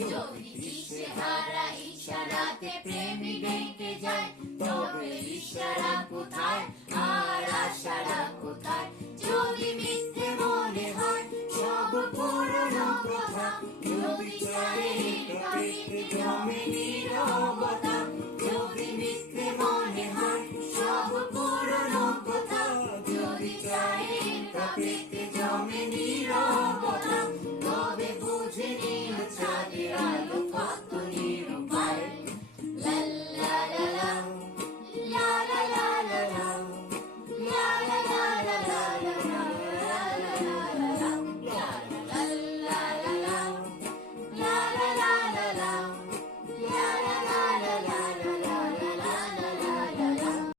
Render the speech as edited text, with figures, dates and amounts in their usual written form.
যদি দিশেহারা ইশারাতে প্রেমী ডেকে যায়, তবে ইশারা কোথায় আর আশারা কোথায়? যদি মিথ্যে মনে হয় সব পুরনো কথা, যদি চারিদিকে জমে নীরবতা, যদি মিথ্যে মনে হয় সব পুরনো কথা, যদি চারিদিকে